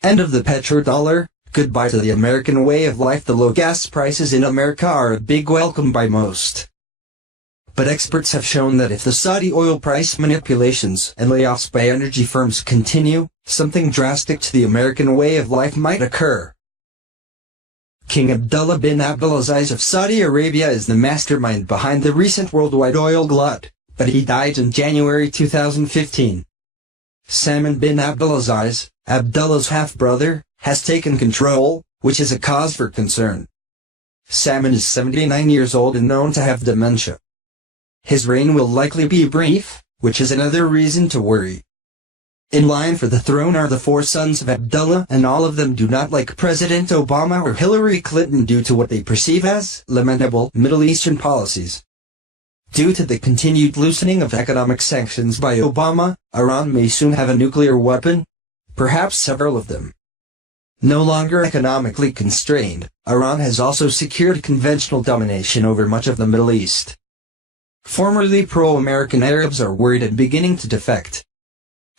End of the petrodollar, goodbye to the American way of life. The low gas prices in America are a big welcome by most. But experts have shown that if the Saudi oil price manipulations and layoffs by energy firms continue, something drastic to the American way of life might occur. King Abdullah bin Abdulaziz of Saudi Arabia is the mastermind behind the recent worldwide oil glut, but he died in January 2015. Salman bin Abdulaziz, Abdullah's half-brother, has taken control, which is a cause for concern. Salman is 79 years old and known to have dementia. His reign will likely be brief, which is another reason to worry. In line for the throne are the four sons of Abdullah, and all of them do not like President Obama or Hillary Clinton due to what they perceive as lamentable Middle Eastern policies. Due to the continued loosening of economic sanctions by Obama, Iran may soon have a nuclear weapon, perhaps several of them. No longer economically constrained, Iran has also secured conventional domination over much of the Middle East. Formerly pro-American Arabs are worried and beginning to defect.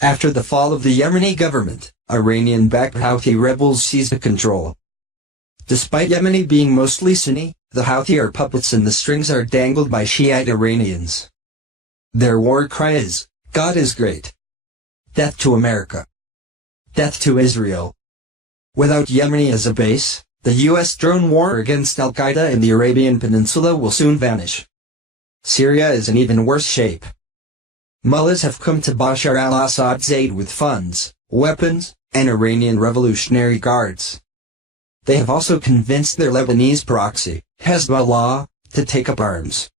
After the fall of the Yemeni government, Iranian-backed Houthi rebels seized control. Despite Yemeni being mostly Sunni, the Houthi are puppets and the strings are dangled by Shiite Iranians. Their war cry is, "God is great. Death to America. Death to Israel." Without Yemeni as a base, the U.S. drone war against Al-Qaeda in the Arabian Peninsula will soon vanish. Syria is in even worse shape. Mullahs have come to Bashar al-Assad's aid with funds, weapons, and Iranian Revolutionary Guards. They have also convinced their Lebanese proxy, Hezbollah, to take up arms.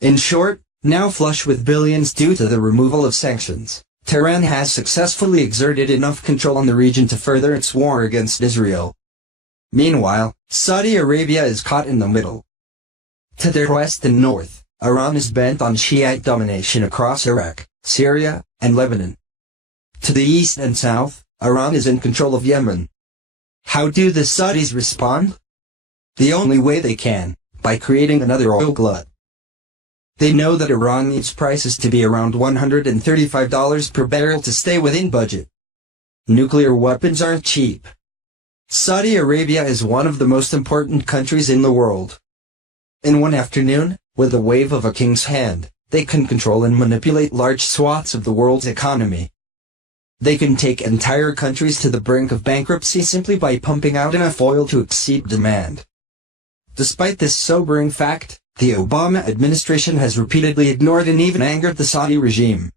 In short, now flush with billions due to the removal of sanctions, Tehran has successfully exerted enough control on the region to further its war against Israel. Meanwhile, Saudi Arabia is caught in the middle. To their west and north, Iran is bent on Shiite domination across Iraq, Syria, and Lebanon. To the east and south, Iran is in control of Yemen. How do the Saudis respond? The only way they can, by creating another oil glut. They know that Iran needs prices to be around $135 per barrel to stay within budget. Nuclear weapons aren't cheap. Saudi Arabia is one of the most important countries in the world. In one afternoon, with a wave of a king's hand, they can control and manipulate large swaths of the world's economy. They can take entire countries to the brink of bankruptcy simply by pumping out enough oil to exceed demand. Despite this sobering fact, the Obama administration has repeatedly ignored and even angered the Saudi regime.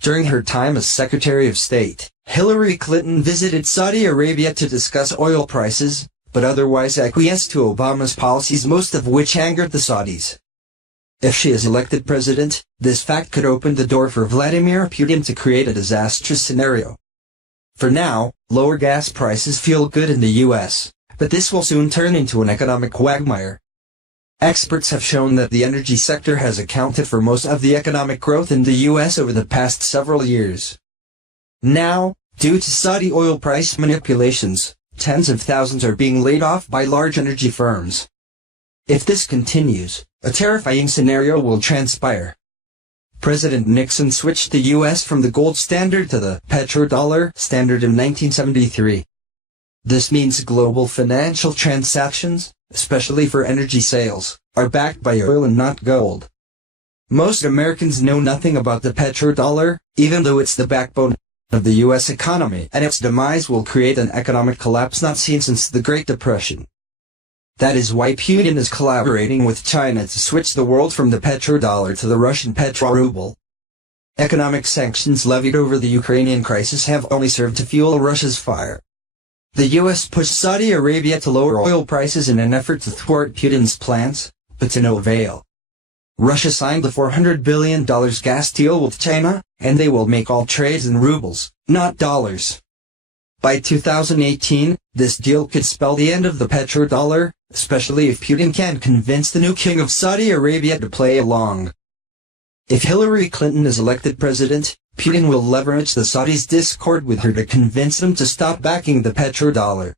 During her time as Secretary of State, Hillary Clinton visited Saudi Arabia to discuss oil prices, but otherwise acquiesced to Obama's policies, most of which angered the Saudis. If she is elected president, this fact could open the door for Vladimir Putin to create a disastrous scenario. For now, lower gas prices feel good in the U.S., but this will soon turn into an economic quagmire. Experts have shown that the energy sector has accounted for most of the economic growth in the U.S. over the past several years. Now, due to Saudi oil price manipulations, tens of thousands are being laid off by large energy firms. If this continues, a terrifying scenario will transpire. President Nixon switched the U.S. from the gold standard to the petrodollar standard in 1973. This means global financial transactions, especially for energy sales, are backed by oil and not gold. Most Americans know nothing about the petrodollar, even though it's the backbone of the U.S. economy, and its demise will create an economic collapse not seen since the Great Depression. That is why Putin is collaborating with China to switch the world from the petrodollar to the Russian petroruble. Economic sanctions levied over the Ukrainian crisis have only served to fuel Russia's fire. The U.S. pushed Saudi Arabia to lower oil prices in an effort to thwart Putin's plans, but to no avail. Russia signed the $400 billion gas deal with China, and they will make all trades in rubles, not dollars. By 2018, this deal could spell the end of the petrodollar, especially if Putin can convince the new king of Saudi Arabia to play along. If Hillary Clinton is elected president, Putin will leverage the Saudis' discord with her to convince them to stop backing the petrodollar.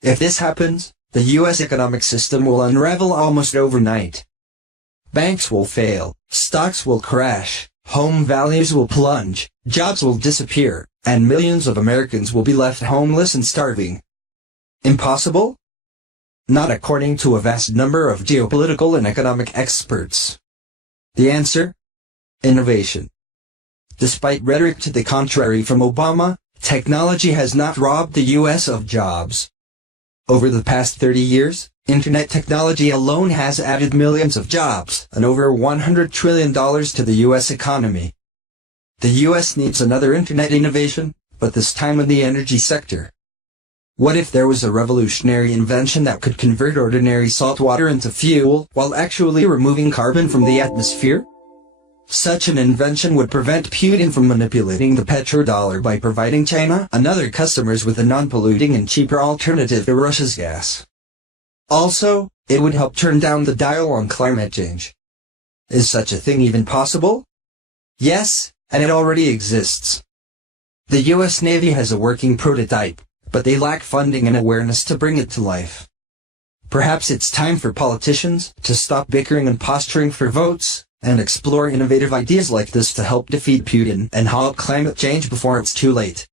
If this happens, the U.S. economic system will unravel almost overnight. Banks will fail, stocks will crash, home values will plunge, jobs will disappear, and millions of Americans will be left homeless and starving. Impossible? Not according to a vast number of geopolitical and economic experts. The answer? Innovation. Despite rhetoric to the contrary from Obama, technology has not robbed the U.S. of jobs. Over the past 30 years, internet technology alone has added millions of jobs and over $100 trillion to the U.S. economy. The U.S. needs another internet innovation, but this time in the energy sector. What if there was a revolutionary invention that could convert ordinary salt water into fuel while actually removing carbon from the atmosphere? Such an invention would prevent Putin from manipulating the petrodollar by providing China and other customers with a non-polluting and cheaper alternative to Russia's gas. Also, it would help turn down the dial on climate change. Is such a thing even possible? Yes, and it already exists. The U.S. Navy has a working prototype, but they lack funding and awareness to bring it to life. Perhaps it's time for politicians to stop bickering and posturing for votes, and explore innovative ideas like this to help defeat Putin and halt climate change before it's too late.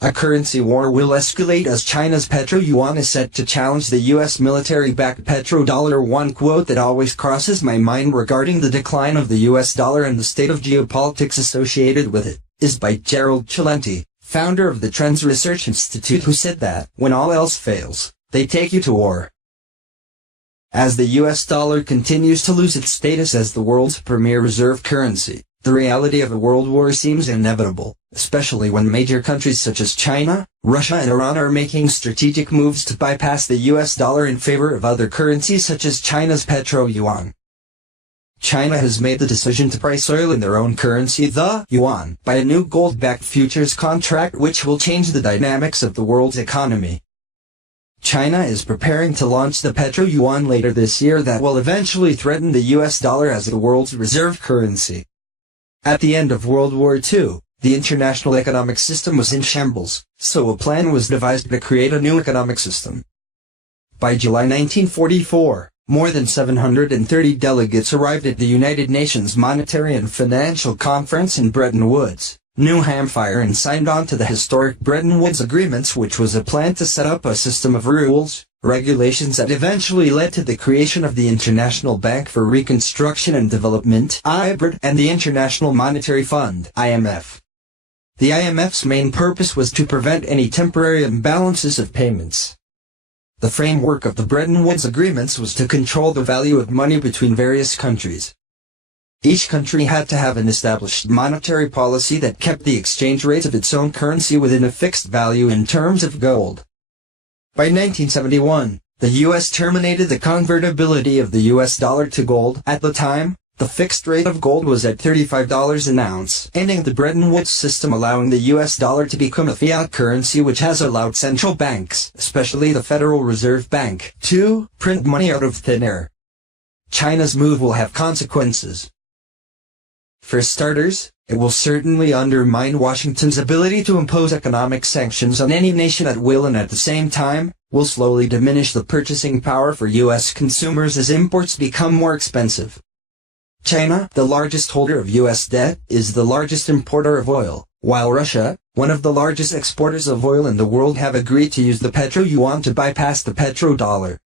A currency war will escalate as China's petro-yuan is set to challenge the U.S. military-backed petrodollar. One quote that always crosses my mind regarding the decline of the U.S. dollar and the state of geopolitics associated with it is by Gerald Celente, founder of the Trends Research Institute, who said that, when all else fails, they take you to war. As the U.S. dollar continues to lose its status as the world's premier reserve currency, the reality of a world war seems inevitable, especially when major countries such as China, Russia and Iran are making strategic moves to bypass the U.S. dollar in favor of other currencies such as China's petro-yuan. China has made the decision to price oil in their own currency, the yuan, by a new gold-backed futures contract which will change the dynamics of the world's economy. China is preparing to launch the petro-yuan later this year that will eventually threaten the U.S. dollar as the world's reserve currency. At the end of World War II, the international economic system was in shambles, so a plan was devised to create a new economic system. By July 1944, more than 730 delegates arrived at the United Nations Monetary and Financial Conference in Bretton Woods, New Hampshire, and signed on to the historic Bretton Woods Agreements, which was a plan to set up a system of rules, regulations that eventually led to the creation of the International Bank for Reconstruction and Development (IBRD) and the International Monetary Fund (IMF). The IMF's main purpose was to prevent any temporary imbalances of payments. The framework of the Bretton Woods Agreements was to control the value of money between various countries. Each country had to have an established monetary policy that kept the exchange rate of its own currency within a fixed value in terms of gold. By 1971, the U.S. terminated the convertibility of the U.S. dollar to gold. At the time, the fixed rate of gold was at $35 an ounce, ending the Bretton Woods system, allowing the U.S. dollar to become a fiat currency, which has allowed central banks, especially the Federal Reserve Bank, to print money out of thin air. China's move will have consequences. For starters, it will certainly undermine Washington's ability to impose economic sanctions on any nation at will, and at the same time, will slowly diminish the purchasing power for U.S. consumers as imports become more expensive. China, the largest holder of U.S. debt, is the largest importer of oil, while Russia, one of the largest exporters of oil in the world, have agreed to use the petro-yuan to bypass the petrodollar.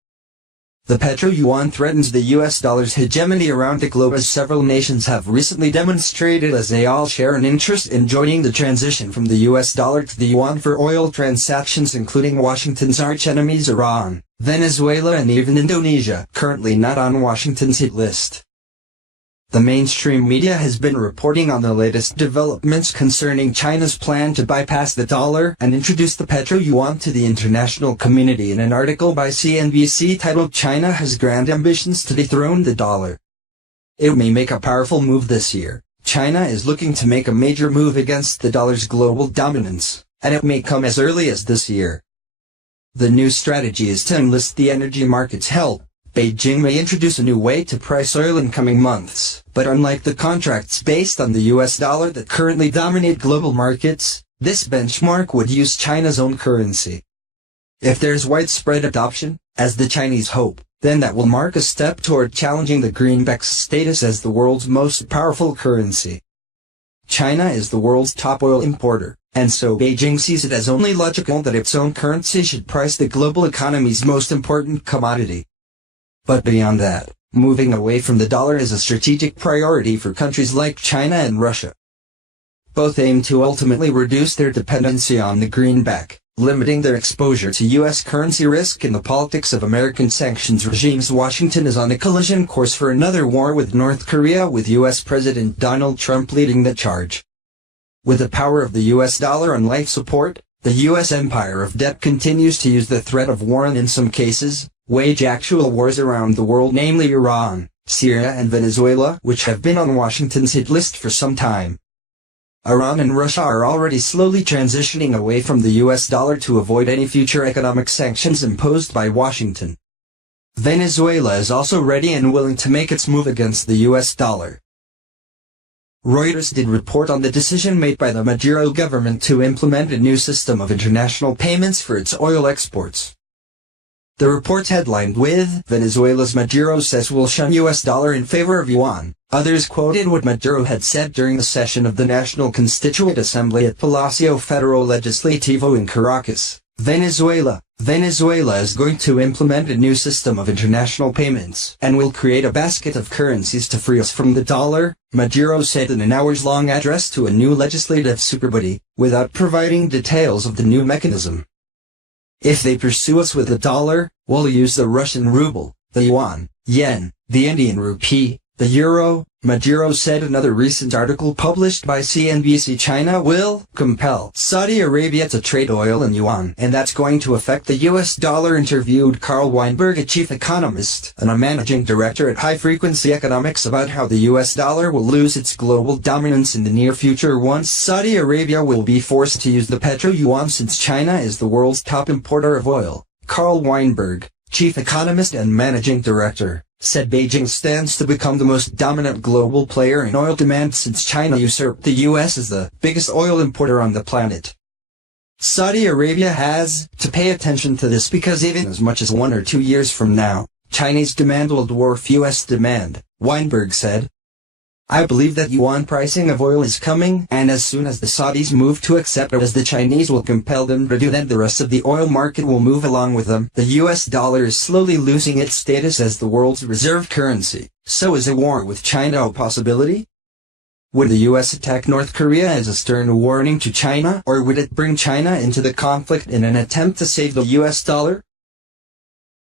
The petro-yuan threatens the U.S. dollar's hegemony around the globe, as several nations have recently demonstrated, as they all share an interest in joining the transition from the U.S. dollar to the yuan for oil transactions, including Washington's arch-enemies Iran, Venezuela and even Indonesia, currently not on Washington's hit list. The mainstream media has been reporting on the latest developments concerning China's plan to bypass the dollar and introduce the petro-yuan to the international community in an article by CNBC titled "China Has Grand Ambitions to Dethrone the Dollar." It may make a powerful move this year. China is looking to make a major move against the dollar's global dominance, and it may come as early as this year. The new strategy is to enlist the energy market's help. Beijing may introduce a new way to price oil in coming months, but unlike the contracts based on the U.S. dollar that currently dominate global markets, this benchmark would use China's own currency. If there's widespread adoption, as the Chinese hope, then that will mark a step toward challenging the greenback's status as the world's most powerful currency. China is the world's top oil importer, and so Beijing sees it as only logical that its own currency should price the global economy's most important commodity. But beyond that, moving away from the dollar is a strategic priority for countries like China and Russia. Both aim to ultimately reduce their dependency on the greenback, limiting their exposure to U.S. currency risk in the politics of American sanctions regimes. Washington is on a collision course for another war with North Korea, with U.S. President Donald Trump leading the charge. With the power of the U.S. dollar on life support, the U.S. empire of debt continues to use the threat of war and, in some cases, wage actual wars around the world, namely Iran, Syria and Venezuela, which have been on Washington's hit list for some time. Iran and Russia are already slowly transitioning away from the US dollar to avoid any future economic sanctions imposed by Washington. Venezuela is also ready and willing to make its move against the US dollar. Reuters did report on the decision made by the Maduro government to implement a new system of international payments for its oil exports. The report headlined with, "Venezuela's Maduro says will shun US dollar in favor of yuan." Others quoted what Maduro had said during the session of the National Constituent Assembly at Palacio Federal Legislativo in Caracas. Venezuela is going to implement a new system of international payments and will create a basket of currencies to free us from the dollar, Maduro said in an hours-long address to a new legislative superbody, without providing details of the new mechanism. If they pursue us with the dollar, we'll use the Russian ruble, the yuan, yen, the Indian rupee, the euro, Maduro said. Another recent article published by CNBC. China will compel Saudi Arabia to trade oil in yuan, and that's going to affect the US dollar. Interviewed Carl Weinberg, a chief economist and a managing director at High Frequency Economics, about how the US dollar will lose its global dominance in the near future once Saudi Arabia will be forced to use the petro-yuan, since China is the world's top importer of oil. Carl Weinberg, chief economist and managing director, said Beijing stands to become the most dominant global player in oil demand since China usurped the US as the biggest oil importer on the planet. Saudi Arabia has to pay attention to this, because even as much as 1 or 2 years from now, Chinese demand will dwarf US demand, Weinberg said. "I believe that yuan pricing of oil is coming, and as soon as the Saudis move to accept it, as the Chinese will compel them to do, then the rest of the oil market will move along with them." The US dollar is slowly losing its status as the world's reserve currency. So is a war with China a possibility? Would the US attack North Korea as a stern warning to China, or would it bring China into the conflict in an attempt to save the US dollar?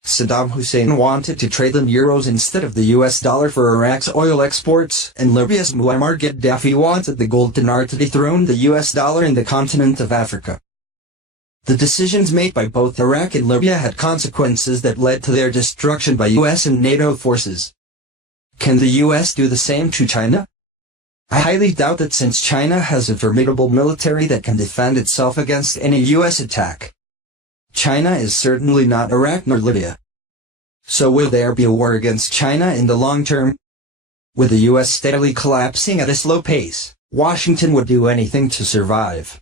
Saddam Hussein wanted to trade in euros instead of the US dollar for Iraq's oil exports, and Libya's Muammar Gaddafi wanted the gold dinar to dethrone the US dollar in the continent of Africa. The decisions made by both Iraq and Libya had consequences that led to their destruction by US and NATO forces. Can the US do the same to China? I highly doubt that, since China has a formidable military that can defend itself against any US attack. China is certainly not Iraq nor Libya. So will there be a war against China in the long term? With the US steadily collapsing at a slow pace, Washington would do anything to survive.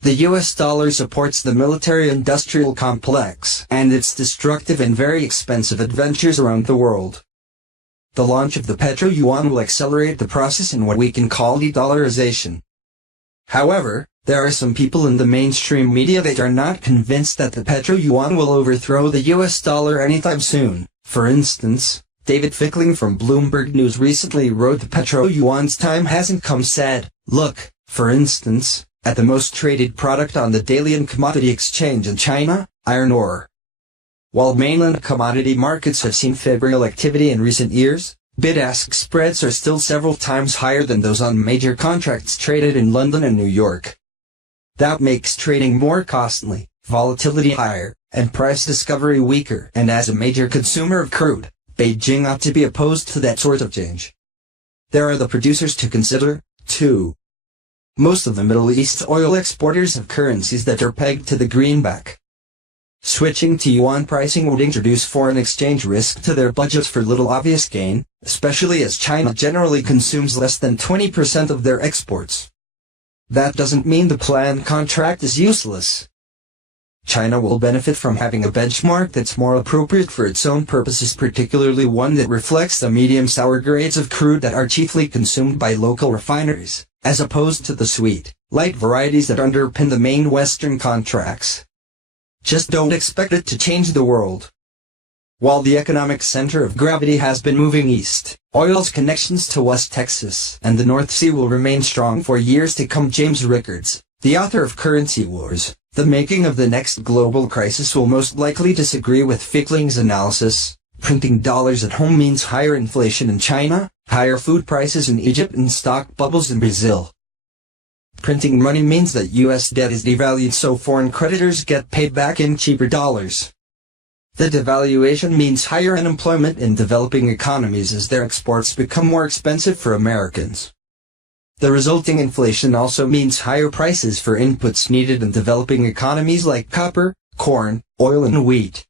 The US dollar supports the military-industrial complex and its destructive and very expensive adventures around the world. The launch of the petro-yuan will accelerate the process in what we can call de-dollarization. However, there are some people in the mainstream media that are not convinced that the petro-yuan will overthrow the US dollar anytime soon. For instance, David Fickling from Bloomberg News recently wrote the petro-yuan's time hasn't come. Said, "Look, for instance, at the most traded product on the Dalian Commodity Exchange in China, iron ore. While mainland commodity markets have seen febrile activity in recent years, bid-ask spreads are still several times higher than those on major contracts traded in London and New York. That makes trading more costly, volatility higher, and price discovery weaker. And as a major consumer of crude, Beijing ought to be opposed to that sort of change. There are the producers to consider, too. Most of the Middle East's oil exporters have currencies that are pegged to the greenback. Switching to yuan pricing would introduce foreign exchange risk to their budgets for little obvious gain, especially as China generally consumes less than 20% of their exports. That doesn't mean the planned contract is useless. China will benefit from having a benchmark that's more appropriate for its own purposes, particularly one that reflects the medium sour grades of crude that are chiefly consumed by local refineries, as opposed to the sweet, light varieties that underpin the main Western contracts. Just don't expect it to change the world. While the economic center of gravity has been moving east, oil's connections to West Texas and the North Sea will remain strong for years to come. James Rickards, the author of Currency Wars, The Making of the Next Global Crisis, will most likely disagree with Fickling's analysis. Printing dollars at home means higher inflation in China, higher food prices in Egypt, and stock bubbles in Brazil. Printing money means that U.S. debt is devalued so foreign creditors get paid back in cheaper dollars. The devaluation means higher unemployment in developing economies as their exports become more expensive for Americans. The resulting inflation also means higher prices for inputs needed in developing economies like copper, corn, oil, and wheat.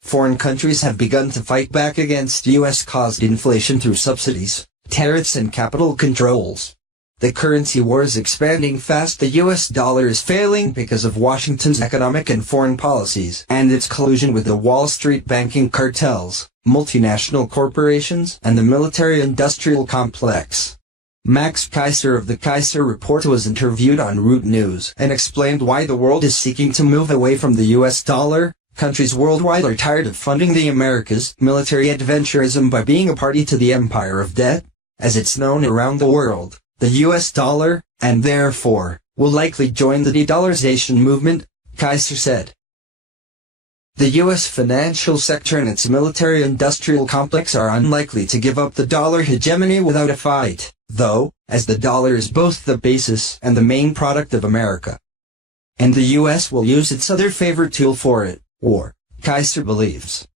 Foreign countries have begun to fight back against U.S.-caused inflation through subsidies, tariffs, and capital controls. The currency war is expanding fast. The U.S. dollar is failing because of Washington's economic and foreign policies and its collusion with the Wall Street banking cartels, multinational corporations, and the military-industrial complex. Max Keiser of the Keiser Report was interviewed on Root News and explained why the world is seeking to move away from the U.S. dollar. Countries worldwide are tired of funding the Americas' military adventurism by being a party to the empire of debt, as it's known around the world. The U.S. dollar, and therefore, will likely join the de-dollarization movement, Keiser said. The U.S. financial sector and its military-industrial complex are unlikely to give up the dollar hegemony without a fight, though, as the dollar is both the basis and the main product of America. And the U.S. will use its other favorite tool for it, war, Keiser believes.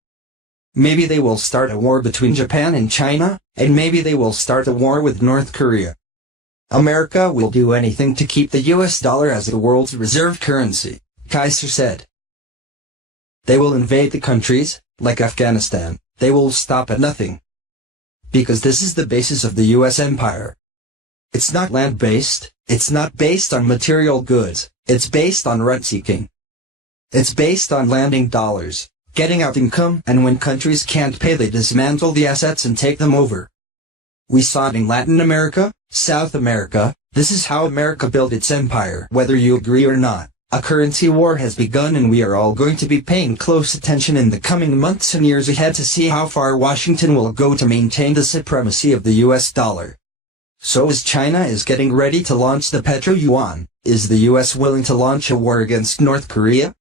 Maybe they will start a war between Japan and China, and maybe they will start a war with North Korea. America will do anything to keep the U.S. dollar as the world's reserve currency, Keiser said. They will invade the countries, like Afghanistan. They will stop at nothing. Because this is the basis of the U.S. empire. It's not land-based, it's not based on material goods, it's based on rent-seeking. It's based on landing dollars, getting out income, and when countries can't pay they dismantle the assets and take them over. We saw it in Latin America, South America. This is how America built its empire. Whether you agree or not, a currency war has begun, and we are all going to be paying close attention in the coming months and years ahead to see how far Washington will go to maintain the supremacy of the U.S. dollar. So as China is getting ready to launch the petro yuan, is the U.S. willing to launch a war against North Korea?